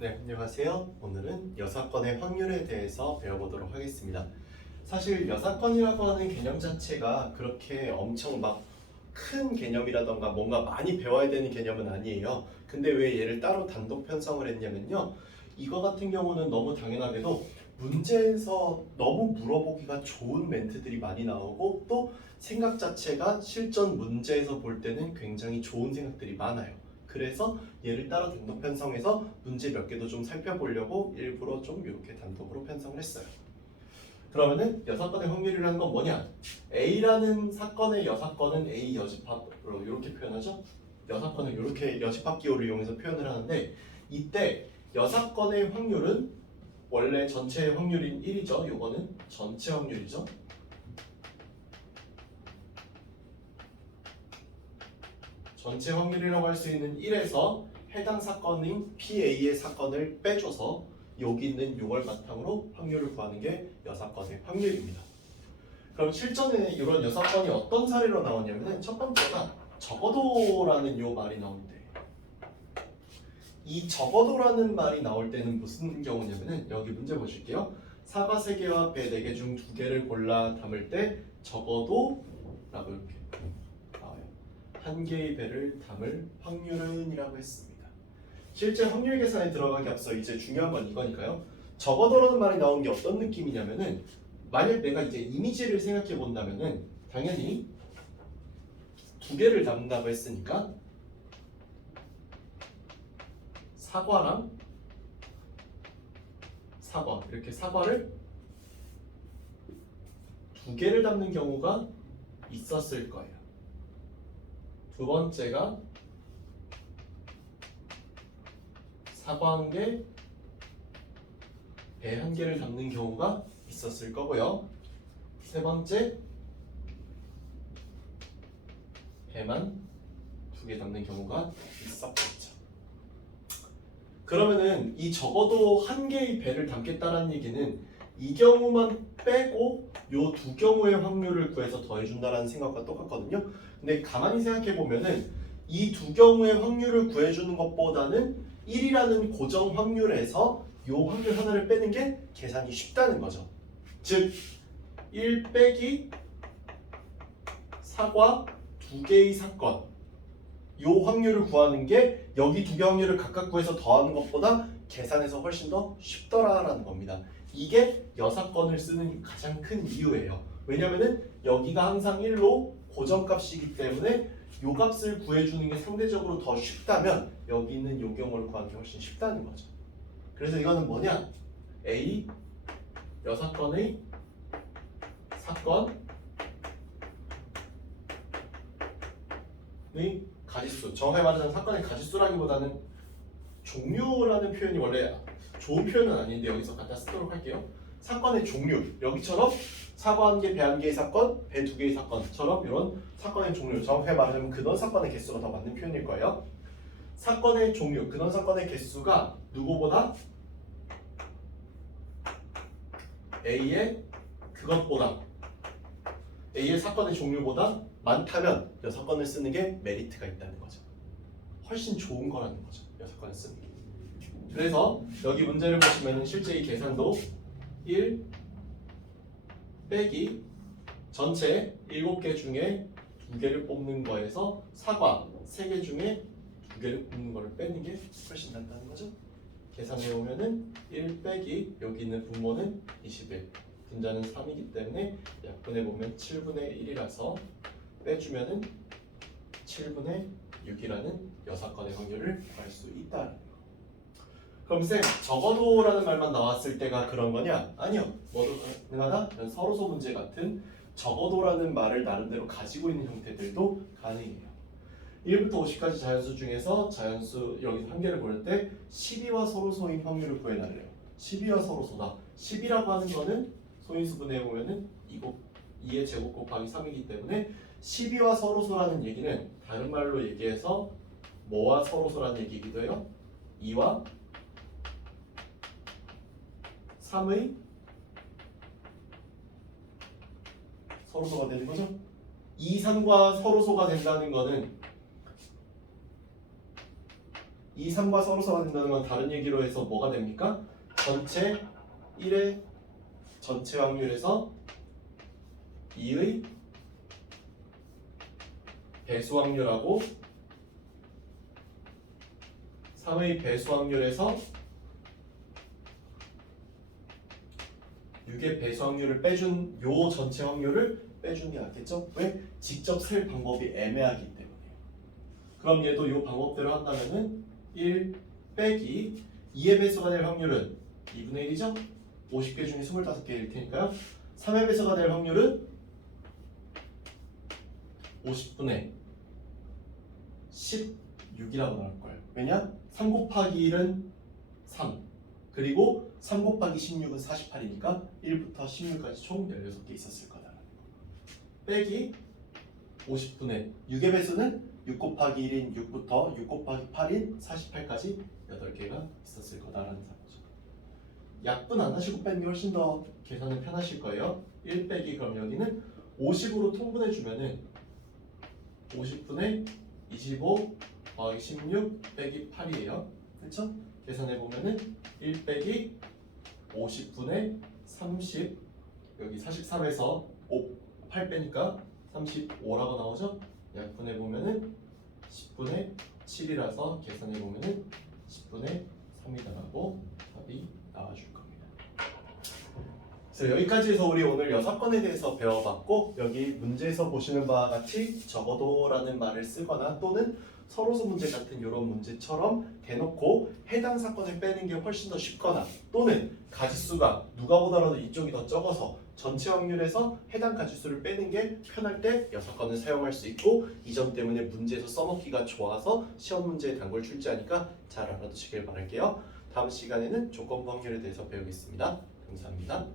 네, 안녕하세요. 오늘은 여사건의 확률에 대해서 배워보도록 하겠습니다. 사실 여사건이라고 하는 개념 자체가 그렇게 엄청 막 큰 개념이라던가 뭔가 많이 배워야 되는 개념은 아니에요. 근데 왜 얘를 따로 단독 편성을 했냐면요. 이거 같은 경우는 너무 당연하게도 문제에서 너무 물어보기가 좋은 멘트들이 많이 나오고 또 생각 자체가 실전 문제에서 볼 때는 굉장히 좋은 생각들이 많아요. 그래서 얘를 따로 단독 편성해서 문제 몇 개도 좀 살펴보려고 일부러 좀 이렇게 단독으로 편성을 했어요. 그러면은 여사건의 확률이라는 건 뭐냐? A라는 사건의 여사건은 A 여집합으로 이렇게 표현하죠? 여사건을 이렇게 여집합 기호를 이용해서 표현을 하는데 이때 여사건의 확률은 원래 전체 확률인 1이죠. 요거는 전체 확률이죠. 전체 확률이라고 할 수 있는 1에서 해당 사건인 PA의 사건을 빼줘서 여기 있는 6월 바탕으로 확률을 구하는 게 여사건의 확률입니다. 그럼 실전에 이런 여사건이 어떤 사례로 나오냐면 첫 번째가 적어도라는 요 말이 나오는데 이 적어도라는 말이 나올 때는 무슨 경우냐면은 여기 문제 보실게요. 사과 3개와 배 4개 중 2개를 골라 담을 때 적어도 라고 이렇게 나와요. 한 개의 배를 담을 확률은 이라고 했습니다. 실제 확률 계산에 들어가기 앞서 이제 중요한 건 이거니까요. 적어도라는 말이 나온 게 어떤 느낌이냐면은 만약 내가 이제 이미지를 생각해 본다면은 당연히 2개를 담는다고 했으니까 사과랑 사과 이렇게 사과를 2개를 담는 경우가 있었을 거예요. 두 번째가 사과 1개, 배 1개를 담는 경우가 있었을 거고요. 세 번째, 배만 2개 담는 경우가 있었겠죠. 그러면은 이 적어도 1개의 배를 담겠다라는 얘기는 이 경우만 빼고 요 2경우의 확률을 구해서 더해준다라는 생각과 똑같거든요. 근데 가만히 생각해 보면은 이 2경우의 확률을 구해주는 것보다는 1이라는 고정 확률에서 요 확률 하나를 빼는 게 계산이 쉽다는 거죠. 즉 1 빼기 사과 2개의 사건 요 확률을 구하는 게 여기 2개 확률을 각각 구해서 더하는 것보다 계산해서 훨씬 더 쉽더라라는 겁니다. 이게 여사건을 쓰는 가장 큰 이유예요. 왜냐면은 여기가 항상 1로 고정값이기 때문에 요 값을 구해주는 게 상대적으로 더 쉽다면 여기 있는 요 경우를 구하는 게 훨씬 쉽다는 거죠. 그래서 이거는 뭐냐? A 여사건의 사건의 가지수. 정확하게 말하자면 사건의 가지수라기보다는 종류라는 표현이 원래 좋은 표현은 아닌데 여기서 갖다 쓰도록 할게요. 사건의 종류. 여기처럼 사과 1개, 배 1개의 사건, 배 2개의 사건처럼 이런 사건의 종류. 정확하게 말하자면 근원 사건의 개수가 더 맞는 표현일 거예요. 사건의 종류, 근원 사건의 개수가 누구보다 A의 그것보다 A의 사건의 종류보다 많다면 여사건을 쓰는 게 메리트가 있다는 거죠. 훨씬 좋은 거라는 거죠. 여사건을 쓰는 게. 그래서 여기 문제를 보시면 실제 이 계산도 1 빼기 전체 7개 중에 2개를 뽑는 거에서 사과 3개 중에 2개를 뽑는 거를 빼는 게 훨씬 낫다는 거죠. 계산해 보면은 1 빼기 여기 있는 분모는 21 분자는 3이기 때문에 약분해 보면 7분의 1이라서 빼주면은 7분의 6이라는 여사건의 확률을 구할 수 있다. 그럼 쌤 적어도라는 말만 나왔을 때가 그런 거냐? 아니요. 뭐도 가능하다? 서로소 문제 같은 적어도라는 말을 나름대로 가지고 있는 형태들도 가능해요. 1부터 50까지 자연수 중에서 자연수 여기서 한 개를 고를 때 12와 서로소인 확률을 구해달래요. 12와 서로소다. 10이라고 하는 거는 소인수분해 보면은 2의 제곱 곱하기 3이기 때문에 12와 서로소라는 얘기는 다른 말로 얘기해서 뭐와 서로소라는 얘기이기도 해요. 2와 3의 서로소가 되는 거죠. 2, 3과 서로소가 된다는 거는 2, 3과 서로서가 된다는 건 다른 얘기로 해서 뭐가 됩니까? 전체 1의 전체 확률에서 2의 배수 확률하고 3의 배수 확률에서 6의 배수 확률을 빼준 요 전체 확률을 빼준 게 낫겠죠? 왜? 직접 셀 방법이 애매하기 때문에. 그럼 얘도 요 방법대로 한다면은 1 빼기 2의 배수가 될 확률은 2분의 1이죠? 50개 중에 25개일 테니까요. 3의 배수가 될 확률은 50분의 16이라고 나올 거예요. 왜냐? 3 곱하기 1은 3 그리고 3 곱하기 16은 48이니까 1부터 16까지 총 16개 있었을 거다. 빼기 50분의 6의 배수는 6 곱하기 1인 6부터 6 곱하기 8인 48까지 8개가 있었을 거다라는 사고죠. 약분 안 하시고 빼는 게 훨씬 더 계산은 편하실 거예요. 1 빼기 그럼 여기는 50으로 통분해 주면은 50분의 25 더하기 16 빼기 8이에요. 그렇죠? 계산해 보면은 1 빼기 50분의 30 여기 43에서 8 빼니까 35라고 나오죠? 약분해 보면은 10분의 7이라서 계산해 보면은 10분의 3이다라고 답이 나와줄 겁니다. 그래서 여기까지 해서 우리 오늘 6건에 대해서 배워봤고 여기 문제에서 보시는 바와 같이 적어도라는 말을 쓰거나 또는 서로서 문제 같은 이런 문제처럼 대놓고 해당 사건을 빼는 게 훨씬 더 쉽거나 또는 가지수가 누가 보더라도 이쪽이 더 적어서 전체 확률에서 해당 가지수를 빼는 게 편할 때 6건을 사용할 수 있고 이 점 때문에 문제에서 써먹기가 좋아서 시험 문제에 단골 출제하니까 잘 알아두시길 바랄게요. 다음 시간에는 조건부 확률에 대해서 배우겠습니다. 감사합니다.